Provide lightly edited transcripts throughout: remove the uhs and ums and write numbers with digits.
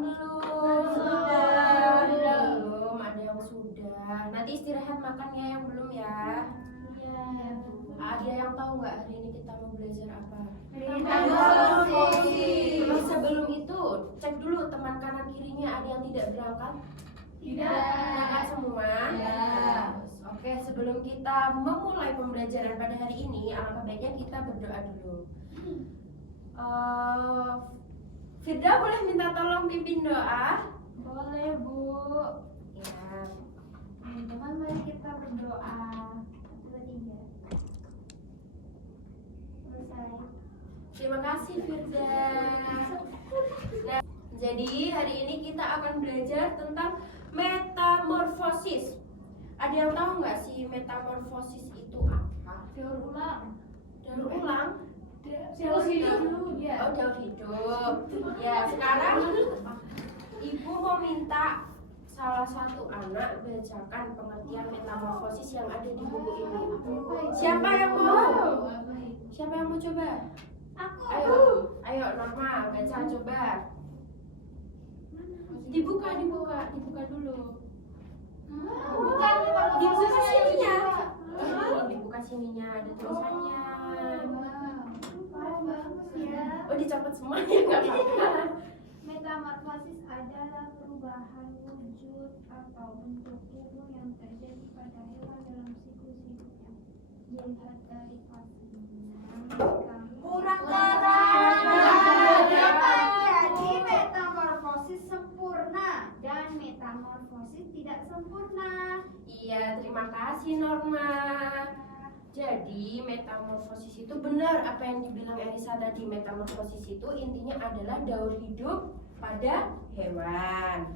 belum? Sudah. Belum, ada yang sudah. Nanti istirahat makannya yang belum ya. Ada yang tahu nggak hari ini kita mau belajar apa? Metamorfosis. Terus sebelum itu cek dulu teman kanan kirinya ada yang tidak berangkat? Berangkat semua? Oke, sebelum kita memulai pembelajaran pada hari ini, alangkah baiknya kita berdoa dulu. Firda boleh minta tolong pimpin doa? Boleh, Bu. Ya. Teman-teman, mari kita berdoa. 1, 2, 3. Selesai. Terima kasih Firda. Nah, jadi hari ini kita akan belajar tentang metamorfosis. Ada yang tahu nggak sih metamorfosis itu apa? Daur ulang. Daur ulang? Daur hidup. Ya. Oh, daur hidup. Ya, sekarang Ibu mau minta salah satu anak bacakan pengertian metamorfosis yang ada di buku ini. Siapa yang mau? Siapa yang mau coba? Aku. Ayo Norma, baca coba. Dibuka dulu. Bukan, Dibuka sininya. Dibuka sininya, ada tulisannya. Bagus ya. Oh, dicopot semuanya nggak apa-apa. Metamorfosis adalah perubahan wujud atau bentuk tubuh yang terjadi pada hewan dalam siklus hidupnya. Dilihat dari fasenya. Kurang Jadi metamorfosis sempurna dan metamorfosis tidak sempurna. Iya, terima kasih Norma. Jadi metamorfosis itu benar apa yang dibilang Elisa tadi. Metamorfosis itu intinya adalah daur hidup pada hewan.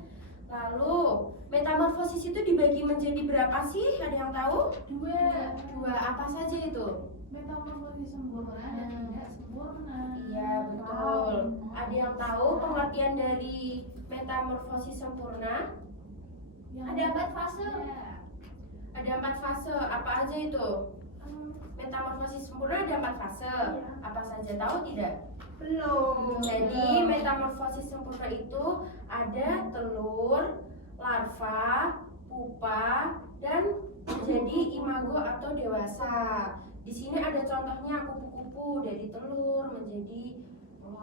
Lalu metamorfosis itu dibagi menjadi berapa sih? Ada yang tahu? Dua. Apa saja itu? Metamorfosis sempurna dan tidak sempurna. Iya, betul. Ada yang tahu pengertian dari metamorfosis sempurna? Ada 4 fase. Ada 4 fase. Apa aja itu? Metamorfosis sempurna ada 4 fase. Apa saja, tahu tidak? Belum. Jadi metamorfosis sempurna itu ada telur, larva, pupa, dan menjadi imago atau dewasa. Di sini ada contohnya kupu-kupu dari telur menjadi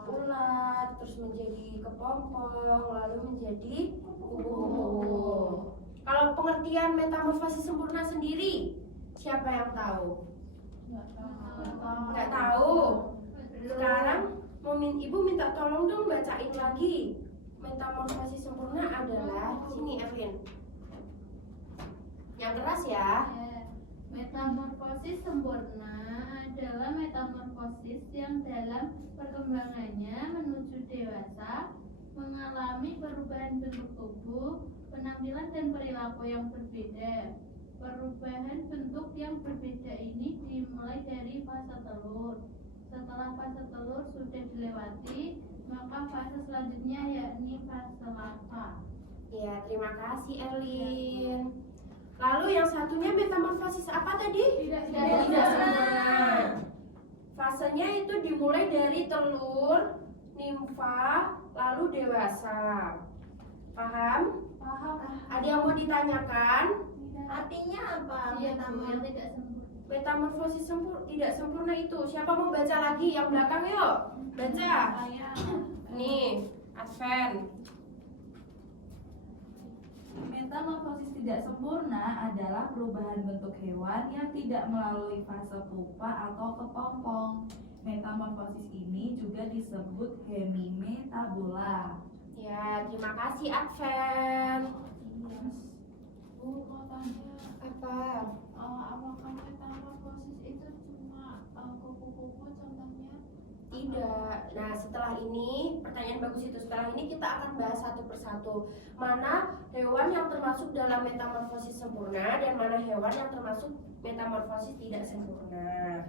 ulat, terus menjadi kepompong, lalu menjadi kupu-kupu. Kalau pengertian metamorfosis sempurna sendiri, siapa yang tahu? Nggak tahu. Sekarang Ibu minta tolong dong bacain lagi. Metamorfosis sempurna adalah sini Evelyn. Yang keras ya. Metamorfosis sempurna adalah metamorfosis yang dalam perkembangannya menuju dewasa mengalami perubahan bentuk tubuh, penampilan dan perilaku yang berbeda. Perubahan bentuk yang berbeda ini dimulai dari fase telur. Setelah fase telur sudah dilewati, maka fase selanjutnya yakni fase larva. Ya, terima kasih Erlin. Lalu yang satunya metamorfosis apa tadi? Tidak sempurna. Fasenya itu dimulai dari telur, nimfa, lalu dewasa. Paham? Paham. Ada yang mau ditanyakan? Artinya apa? Yang tidak sempurna. Metamorfosis tidak sempurna itu. Siapa mau baca lagi? Yang belakang yuk. Baca. Nih, Advent. Metamorfosis tidak sempurna adalah perubahan bentuk hewan yang tidak melalui fase pupa atau kepompong. Metamorfosis ini juga disebut hemimetabula. Ya, terima kasih Advent. Bu, mau tanya, Apa? apakah metamorfosis itu cuma kupu-kupu contohnya? Tidak. Nah, setelah ini, pertanyaan bagus itu. Setelah ini kita akan bahas satu persatu. Mana hewan yang termasuk dalam metamorfosis sempurna dan mana hewan yang termasuk metamorfosis tidak sempurna.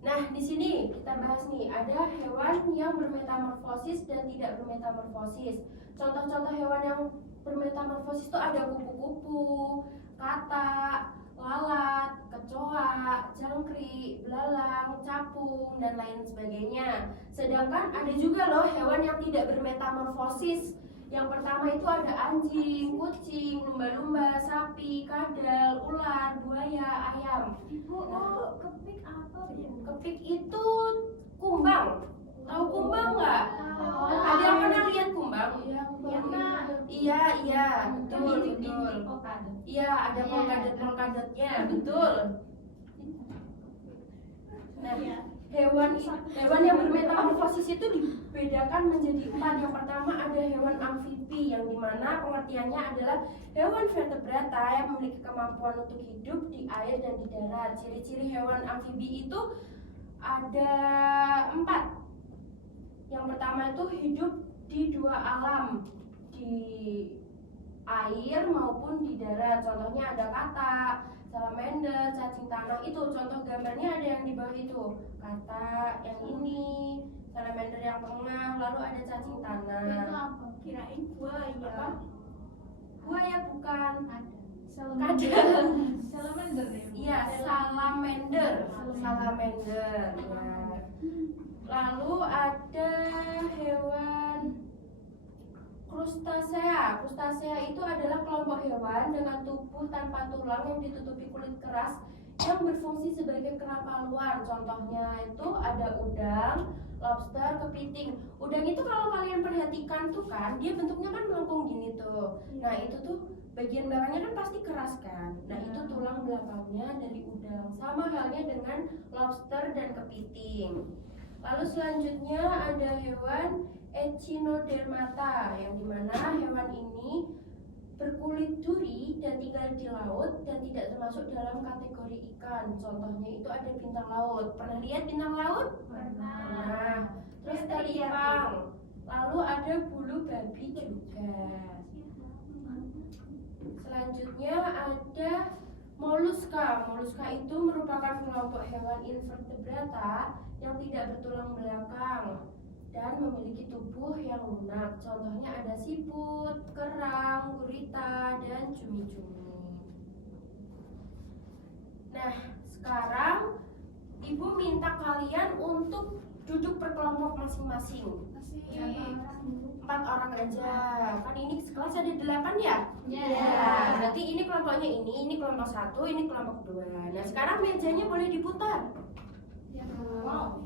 Nah, di sini kita bahas nih, ada hewan yang bermetamorfosis dan tidak bermetamorfosis. Contoh-contoh hewan yang bermetamorfosis itu ada kupu-kupu, katak, lalat, kecoa, jangkrik. sapi, belalang, capung, dan lain sebagainya. Sedangkan ada juga loh hewan yang tidak bermetamorfosis. Yang pertama itu ada anjing, kucing, lumba-lumba, sapi, kadal, ular, buaya, ayam. Ibu, kepik apa Bu? Kepik itu kumbang. Tahu kumbang nggak? Tahu. Ada yang pernah lihat kumbang? Iya, Iya, betul, betul. Iya, ada polkadotnya, betul. Nah, hewan yang bermetamorfosis itu dibedakan menjadi 4. Yang pertama ada hewan amfibi, yang dimana pengertiannya adalah hewan vertebrata yang memiliki kemampuan untuk hidup di air dan di darat. Ciri-ciri hewan amfibi itu ada 4. Yang pertama itu hidup di 2 alam, di air maupun di darat. Contohnya ada katak, salamander, cacing tanah. Itu contoh gambarnya ada yang di bawah itu. Katak yang ini, salamander yang tengah, lalu ada cacing tanah. Kirain buaya. Apa? Buaya bukan. Salamander. Iya, salamander. Salamander. Ya. Lalu ada hewan krustasea. Krustasea itu adalah kelompok hewan dengan tubuh tanpa tulang yang ditutupi kulit keras yang berfungsi sebagai kerang paluan. Contohnya itu ada udang, lobster, kepiting. Udang itu kalau kalian perhatikan tuh kan, dia bentuknya kan melengkung gini tuh. Nah itu tuh bagian belakangnya kan pasti keras kan. Nah itu tulang belakangnya dari udang. Sama halnya dengan lobster dan kepiting. Lalu selanjutnya ada hewan Echinodermata, yang dimana hewan ini berkulit duri dan tinggal di laut dan tidak termasuk dalam kategori ikan. Contohnya itu ada bintang laut. Pernah lihat bintang laut? Pernah. Terus teripang. Lalu ada bulu babi juga. Selanjutnya ada moluska. Moluska itu merupakan kelompok hewan invertebrata yang tidak bertulang belakang dan memiliki tubuh yang lunak. Contohnya ada siput, kerang, gurita, dan cumi-cumi. Nah, sekarang Ibu minta kalian untuk duduk berkelompok masing-masing. 4 orang aja. Kan ini sekelas ada 8 ya? Ya. Berarti ini kelompoknya ini kelompok 1, ini kelompok 2. Nah, sekarang mejanya boleh diputar. Wow.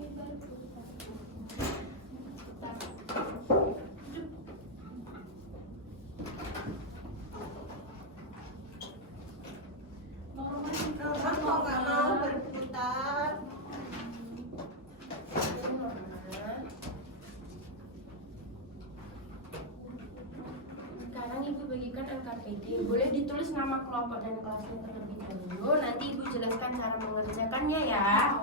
Kok nggak mau berputar? Sekarang Ibu bagikan NKPD. Boleh ditulis nama kelompok dan kelasnya terlebih dahulu. Nanti Ibu jelaskan cara mengerjakannya ya.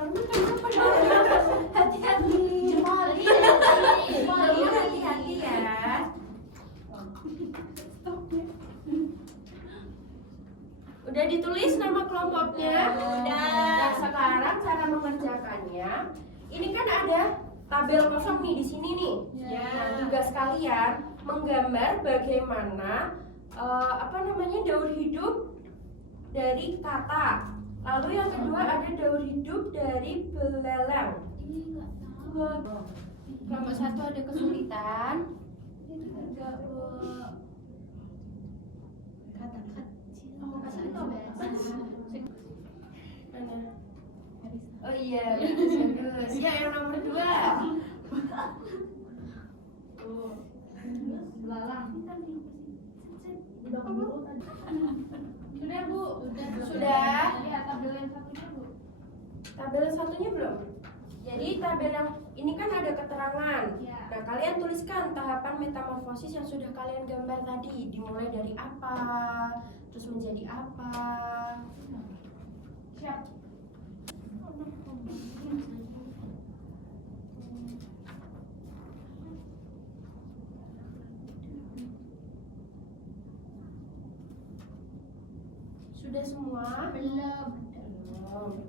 Kamu kenapa dong? Hati-hati. Hati-hati ya. Udah ditulis nama kelompoknya? Udah. Nah, sekarang cara mengerjakannya, ini kan ada tabel kosong nih di sini nih. Ya. Nah, tugas kalian menggambar bagaimana daur hidup dari kata. Lalu yang kedua ada daur hidup dari belalang. Kelompok 1 ada kesulitan. Mana? Oh iya, bagus. Ya, yang nomor 2. Belalang. Sudah, Bu. Sudah. Iya, tabel yang satunya, Bu. Tabel satunya belum? Jadi tabel yang ini kan ada keterangan. Ya. Nah, kalian tuliskan tahapan metamorfosis yang sudah kalian gambar tadi. Dimulai dari apa, terus menjadi apa. Siap. Sudah semua? Belum. Belum.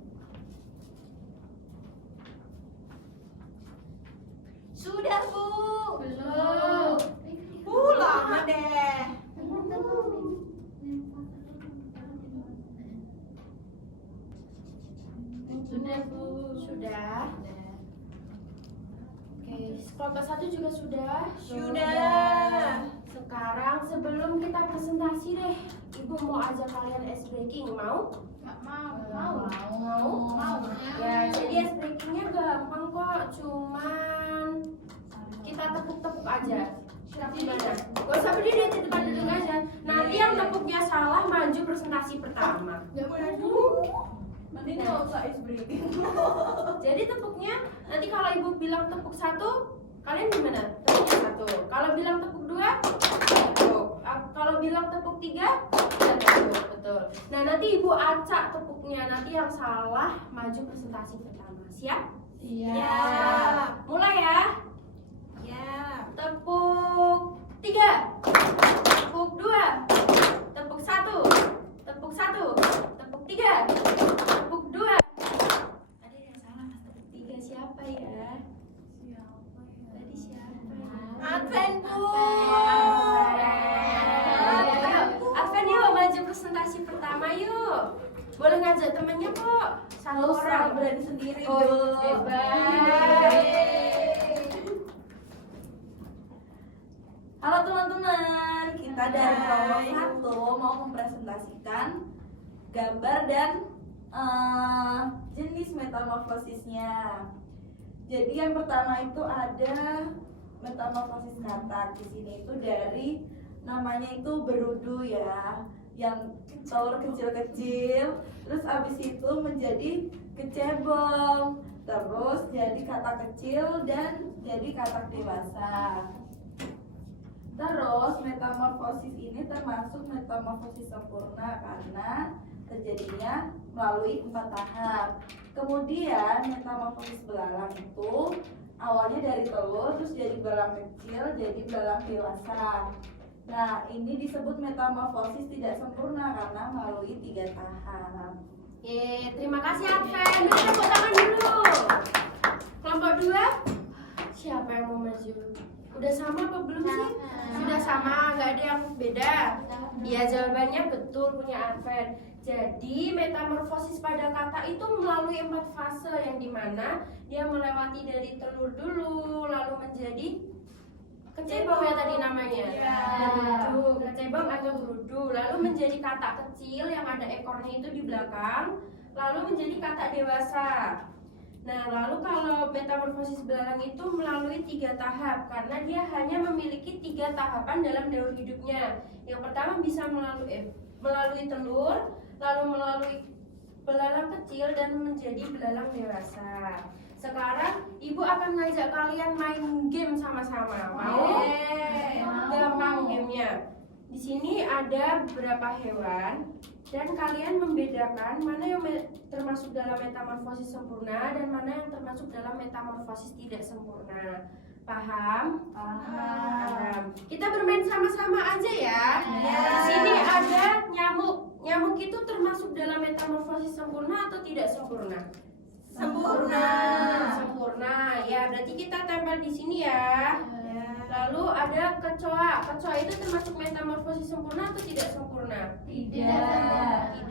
Sudah Bu. Belum. Lama deh. sudah? Sudah. Sekarang sebelum kita presentasi deh, Ibu mau ajak kalian ice breaking, mau? Mau? Ya, jadi ice breakingnya gampang kok, cuman kita tepuk-tepuk aja. Gimana? Gak usah berdiri di tempat duduk aja. Nanti yang tepuknya salah maju presentasi pertama. Mending nggak usah ice breaking. Jadi tepuknya nanti kalau ibu bilang tepuk satu, kalian gimana? Tepuknya satu. Kalau bilang tepuk dua, tepuk. Kalau bilang tepuk tiga, ya tepuk. Betul. Nah nanti ibu acak tepuknya. Nanti yang salah maju presentasi pertama. Siap? Ya. Mulai ya. Ya. Tepuk tiga, tepuk dua, tepuk satu, tepuk satu, tepuk tiga, tepuk dua. Ada yang salah pas tepuk tiga siapa ya? Tadi siapa ya? Adven, Bu. Adven yuk maju presentasi pertama yuk. Boleh ngajak temennya kok. Satu Nggak usah, orang. berani sendiri. Oh, Bu. hebat. Halo teman-teman, kita dari kelompok 1 mau mempresentasikan gambar dan jenis metamorfosisnya. Jadi yang pertama itu ada metamorfosis katak. Di sini itu dari namanya itu berudu ya, yang telur kecil-kecil, terus abis itu menjadi kecebong, terus jadi katak kecil dan jadi katak dewasa. Terus metamorfosis ini termasuk metamorfosis sempurna karena terjadinya melalui 4 tahap. Kemudian metamorfosis belalang itu awalnya dari telur terus jadi belalang kecil jadi belalang dewasa. Nah ini disebut metamorfosis tidak sempurna karena melalui 3 tahap. Terima kasih Adven. Beri tepuk tangan dulu. Kelompok 2, siapa yang mau maju? Udah sama apa belum sih? Sudah sama, nggak ada yang beda. Iya jawabannya betul punya Adven. Jadi metamorfosis pada kata itu melalui 4 fase yang dimana dia melewati dari telur dulu, lalu menjadi kecebong ya tadi namanya. Berudu, kecebong atau berudu, lalu menjadi katak kecil yang ada ekornya itu di belakang, lalu menjadi katak dewasa. Nah, lalu kalau metamorfosis belalang itu melalui 3 tahap karena dia hanya memiliki 3 tahapan dalam daur hidupnya. Yang pertama bisa melalui telur, lalu melalui belalang kecil dan menjadi belalang dewasa. Sekarang ibu akan ngajak kalian main game sama-sama. Mau? Gampang gamenya. Di sini ada beberapa hewan dan kalian membedakan mana yang termasuk dalam metamorfosis sempurna dan mana yang termasuk dalam metamorfosis tidak sempurna. Paham? Paham. Kita bermain sama-sama aja ya. Di sini ada nyamuk. Nyamuk itu termasuk dalam metamorfosis sempurna atau tidak sempurna? Sempurna. Sempurna. Ya, berarti kita tempel di sini ya. Lalu ada kecoa. Kecoa itu termasuk metamorfosis sempurna atau tidak sempurna? Tidak.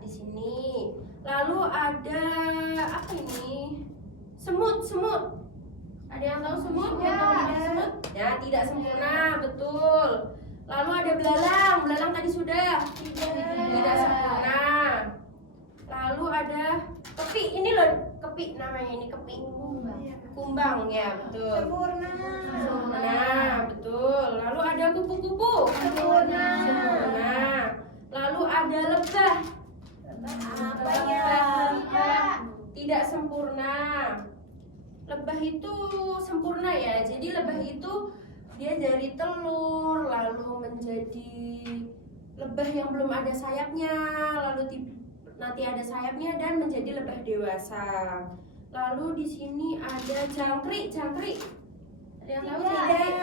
Di sini. Lalu ada apa ini? Semut. Ada yang tahu semut? Metamorfosis semut? Ya, tidak sempurna, betul. Lalu ada belalang. Belalang tadi sudah. Tidak sempurna. Lalu ada kepik. Ini loh, kepik namanya ini kepik. Kumbang ya, betul. Sempurna. Sempurna, betul. Lalu ada kupu-kupu. Sempurna. Lalu ada lebah. Apa ya? Tidak sempurna. Lebah itu sempurna ya. Jadi lebah itu dia dari telur lalu menjadi lebah yang belum ada sayapnya, lalu nanti ada sayapnya dan menjadi lebah dewasa. Lalu di sini ada jangkrik. Ada yang tahu jangkrik?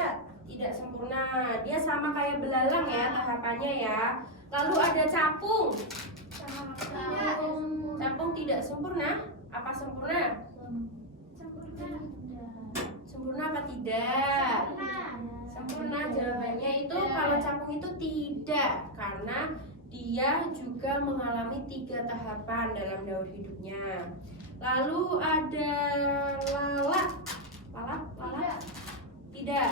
Tidak sempurna. Dia sama kayak belalang ya tahapannya ya. Lalu ada capung. Capung tidak sempurna. Apa sempurna? Sempurna apa tidak? Sempurna jawabannya itu kalau capung itu tidak karena dia juga mengalami 3 tahapan dalam daur hidupnya. Lalu ada lalat. Tidak.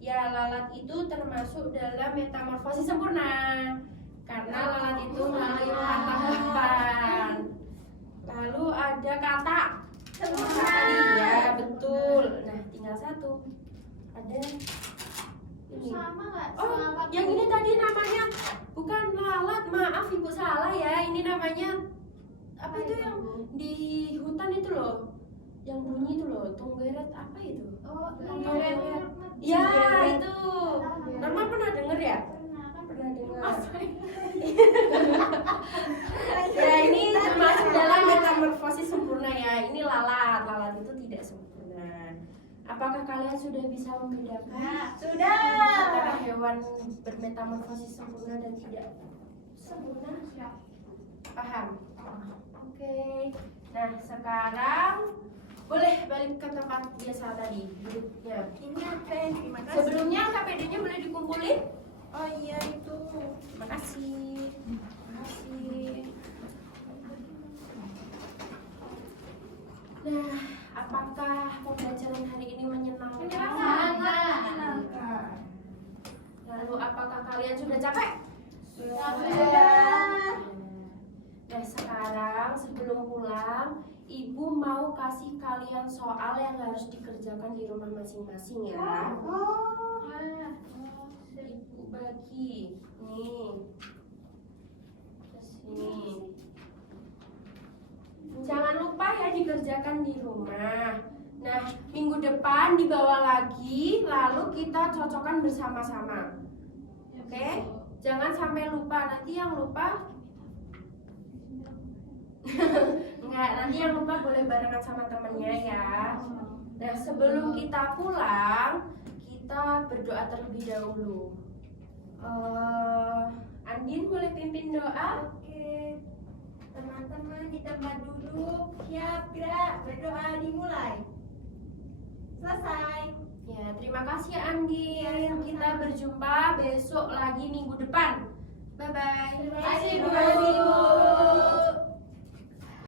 Ya, lalat itu termasuk dalam metamorfosis sempurna. Karena lalat itu melalui 4 tahapan. Lalu ada kata Sempurna. tadi, ya betul. Nah, tinggal satu. Ada ini. Sama nggak? Oh, Sama yang ini tadi namanya bukan lalat, maaf ibu salah ya. Ini namanya apa itu yang di hutan itu loh, yang bunyi itu loh, tunggeret apa itu? Oh, Tunggeret. iya. Ya itu. Norma pernah denger ya? Pernah kan? Pernah dengar. Ya ini termasuk dalam metamorfosis sempurna ya. Ini lalat, lalat itu tidak sempurna. Apakah kalian sudah bisa membedakan Sudah. antara hewan bermetamorfosis sempurna dan tidak sempurna? Paham? Oke. Nah sekarang boleh balik ke tempat biasa tadi duduknya. Ini Adven, terima kasih. Sebelumnya KPD-nya boleh dikumpulin? Oh iya itu. Terima kasih. Terima kasih. Nah, apakah pembelajaran hari ini menyenangkan? Menyenangkan. Lalu apakah kalian sudah capek? Sudah. Nah, sekarang sebelum pulang, Ibu mau kasih kalian soal yang harus dikerjakan di rumah masing-masing ya. Oh. Ibu bagi nih ke sini. Jangan lupa ya dikerjakan di rumah. Nah, minggu depan dibawa lagi, lalu kita cocokkan bersama-sama. Oke? Jangan sampai lupa. Nanti yang lupa enggak, nanti yang lupa boleh barengan sama temennya ya. Nah, sebelum kita pulang, kita berdoa terlebih dahulu. Andin boleh pimpin doa? Oke. Teman-teman di tempat duduk, siap gerak, berdoa dimulai. Selesai. Ya, terima kasih Andin. Kita berjumpa besok lagi minggu depan. Bye bye. Terima kasih Bu.